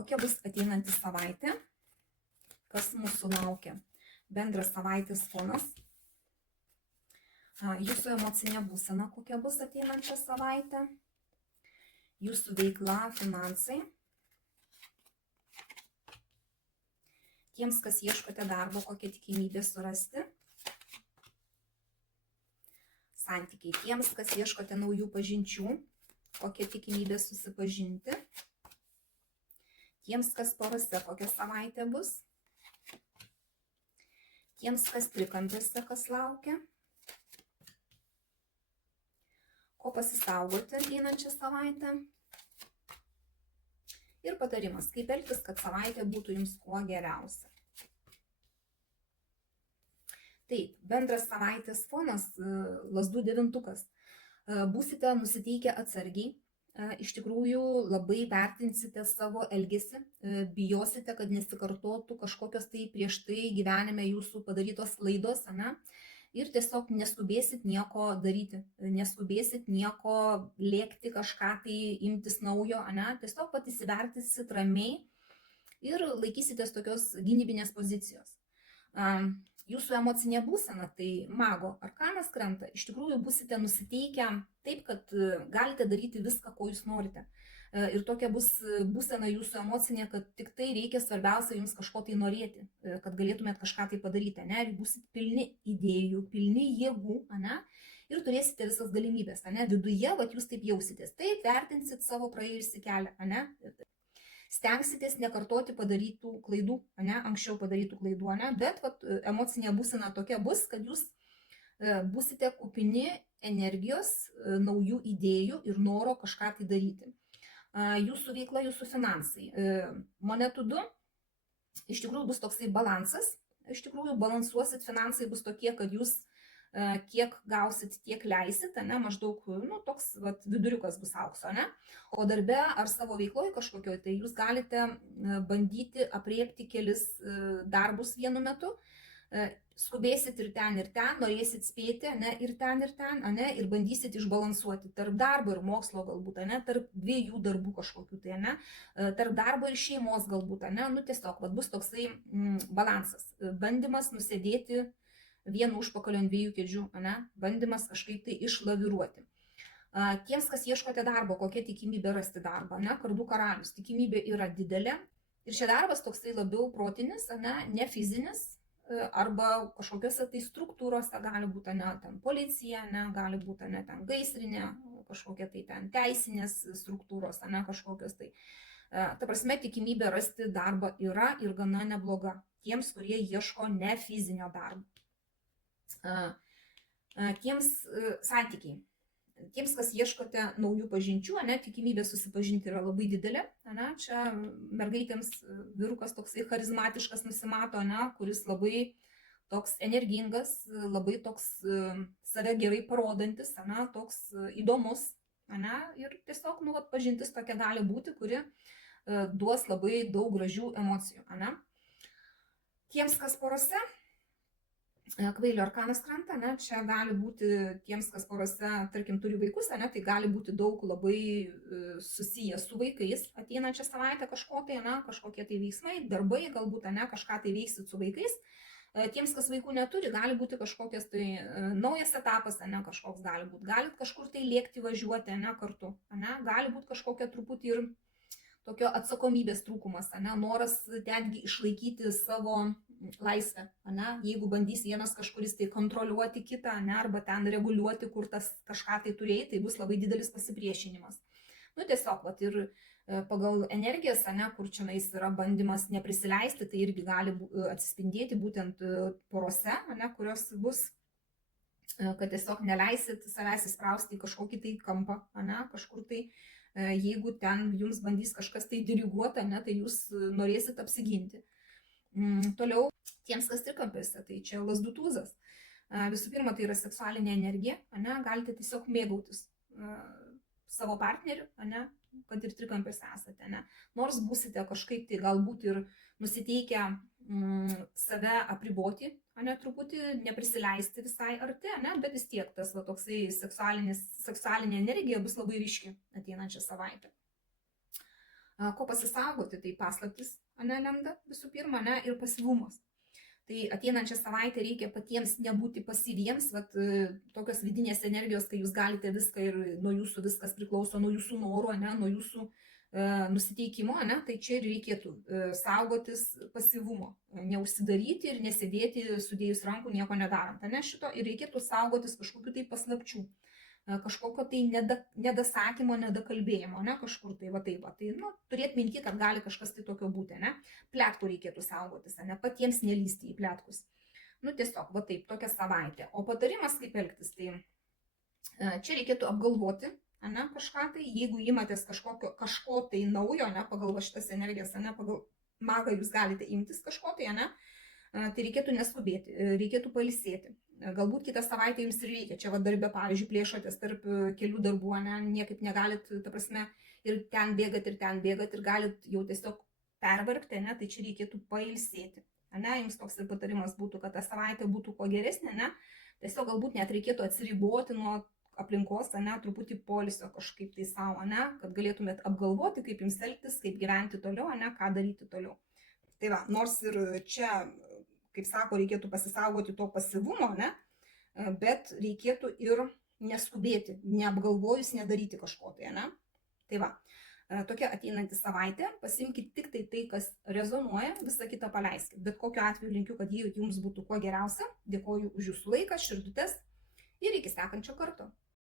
Kokia bus ateinanti savaitė, kas mūsų laukia. Bendras savaitės fonas, jūsų emocinė būsena, kokia bus ateinančią savaitę, jūsų veikla, finansai. Tiems, kas ieškote darbo, kokia tikimybė surasti. Santykiai. Tiems, kas ieškote naujų pažinčių, kokia tikimybė susipažinti. Tiems, kas porose, kokia savaitė bus. Tiems, kas trikampiuose, kas laukia. Ko pasisaugoti ateinančią savaitę. Ir patarimas, kaip elgtis, kad savaitė būtų jums kuo geriausia. Taip, bendras savaitės fonas, lazdų devintukas. Būsite nusiteikę atsargiai, iš tikrųjų labai vertinsite savo elgesį, bijosite, kad nesikartotų kažkokios tai prieš tai gyvenime jūsų padarytos klaidos, ane? Ir tiesiog neskubėsit nieko daryti, neskubėsit nieko lėkti, kažką tai imtis naujo, ane? Tiesiog pat įsivertinsit ramiai ir laikysitės tokios gynybinės pozicijos. Jūsų emocinė būsena, tai mago arkanas krenta, iš tikrųjų būsite nusiteikę taip, kad galite daryti viską, ko jūs norite. Ir tokia bus būsena jūsų emocinė, kad tik tai reikia svarbiausia jums kažko tai norėti, kad galėtumėt kažką tai padaryti, ne? Ir būsit pilni idėjų, pilni jėgų, ane? Ir turėsite visas galimybės, ane? Viduje, vat jūs taip jausitės, taip vertinsit savo praėjusį kelią, ane? Stengsitės nekartoti padarytų klaidų, ane? Anksčiau padarytų klaidų, ane? Bet vat, emocinė būsena tokia bus, kad jūs būsite kupini energijos, naujų idėjų ir noro kažką tai daryti. Jūsų veikla, jūsų finansai. Monetų 2, iš tikrųjų bus toksai balansas, iš tikrųjų balansuosit, finansai bus tokie, kad jūs kiek gausit, tiek leisit, ne, maždaug, nu, toks vat, viduriukas bus aukso, ne? O darbe ar savo veikloje kažkokio, tai jūs galite bandyti apriepti kelis darbus vienu metu, skubėsit ir ten, norėsit spėti, ne, ir ten, ane, ir bandysit išbalansuoti tarp darbo ir mokslo galbūt, ane, tarp dviejų darbų kažkokių, tai, ane, tarp darbo ir šeimos galbūt, ane, nu tiesiog, vat, bus toksai balansas, bandymas nusėdėti vienu užpakalio ant dviejų kėdžių, ane, bandymas kažkaip tai išlaviruoti. Tiems, kas ieškote darbo, kokia tikimybė rasti darbą, ne, kardų karalius, tikimybė yra didelė ir šia darbas toksai labiau protinis, ane, ne fizinis, arba kažkokiose tai struktūrose gali būti, ne, ten policija, ne, gali būti, ne, ten gaisrinė, kažkokia tai ten teisinės struktūros, ne, kažkokios tai. Ta prasme, tikimybė rasti darbą yra ir gana nebloga tiems, kurie ieško ne fizinio darbo. Tiems santykiai. Tiems, kas ieškote naujų pažinčių, ane, tikimybė susipažinti yra labai didelė, ane, čia mergaitėms vyrukas toksai charizmatiškas nusimato, ane, kuris labai toks energingas, labai toks save gerai parodantis, ane, toks įdomus, ane, ir tiesiog, nu, pažintis tokia gali būti, kuri duos labai daug gražių emocijų, ane. Tiems, kas porose, kvailio arkanas krenta, ne, čia gali būti tiems, kas porose, tarkim, turi vaikus, ne, tai gali būti daug labai susiję su vaikais ateinančią savaitę kažkokie, ne, kažkokie tai veiksmai, darbai, galbūt, ne, kažką tai veiksit su vaikais. Tiems, kas vaikų neturi, gali būti kažkokias tai naujas etapas, ne, kažkoks gali būti. Galit kažkur tai lėkti, važiuoti, ne, kartu, ne, gali būti kažkokia truputį ir tokio atsakomybės trūkumas, ne, noras netgi išlaikyti savo laisvę, ne, jeigu bandys vienas kažkuris tai kontroliuoti kitą, ne, arba ten reguliuoti, kur tas kažką tai turėjai, tai bus labai didelis pasipriešinimas. Nu, tiesiog, vat, ir pagal energijas, ne, kur čia yra bandymas neprisileisti, tai irgi gali atsispindėti būtent porose, ne, kurios bus, kad tiesiog neleisit savęs įsprausti į kažkokį tai kampą, ne, kažkur tai, jeigu ten jums bandys kažkas tai diriguota, ne, tai jūs norėsit apsiginti. Toliau, tiems, kas trikampiuose, tai čia lazdų tūzas. Visų pirma, tai yra seksualinė energija, ne, galite tiesiog mėgautis savo partneriu, ne, kad ir trikampiuose esate, ne. Nors būsite kažkaip tai galbūt ir nusiteikę save apriboti, ne, truputį neprisileisti visai arti, ne, bet vis tiek tas va, toksai seksualinė energija bus labai ryški ateinančią savaitę. Ko pasisaugoti, tai paslaptis, lenda visų pirma, ir pasyvumas. Tai ateinančią savaitę reikia patiems nebūti pasyviems, tokios vidinės energijos, kai jūs galite viską ir nuo jūsų viskas priklauso, nuo jūsų norų, nuo jūsų nusiteikimo, tai čia ir reikėtų saugotis pasyvumo, neužsidaryti ir nesėdėti sudėjus rankų nieko nedarant, šito, ir reikėtų saugotis kažkokių tai paslapčių, kažkokio tai nedasakymo, nedakalbėjimo, kažkur tai tai, turėt minty, kad gali kažkas tai tokio būti, pletkų reikėtų saugotis, patiems nelysti į pletkus. Tiesiog, taip, tokia savaitė. O patarimas, kaip elgtis, tai čia reikėtų apgalvoti, kažką tai, jeigu imatės kažko tai naujo, pagal šitas energijas, pagal magą jūs galite imtis kažko tai, tai reikėtų neskubėti, reikėtų pailsėti. Galbūt kitą savaitę jums ir reikia. Čia darbė, pavyzdžiui, plėšotės tarp kelių darbų, niekaip negalit, ta prasme, ir ten bėgat, ir galit jau tiesiog pervargti, tai čia reikėtų pailsėti. Jums toks ir patarimas būtų, kad ta savaitė būtų kuo geresnė, tiesiog galbūt net reikėtų atsiriboti nuo aplinkos, truputį poilsio kažkaip tai savo, kad galėtumėt apgalvoti, kaip jums elgtis, kaip gyventi toliau, ką daryti toliau. Tai va, nors ir čia, kaip sako, reikėtų pasisaugoti to pasyvumo, bet reikėtų ir neskubėti, neapgalvojus, nedaryti kažko tai, Tai va, tokia ateinanti savaitė, pasimkit tik tai, kas rezonuoja, visą kitą paleiskit. Bet kokiu atveju linkiu, kad jums būtų kuo geriausia. Dėkoju už jūsų laiką, širdutes ir iki sekančio karto.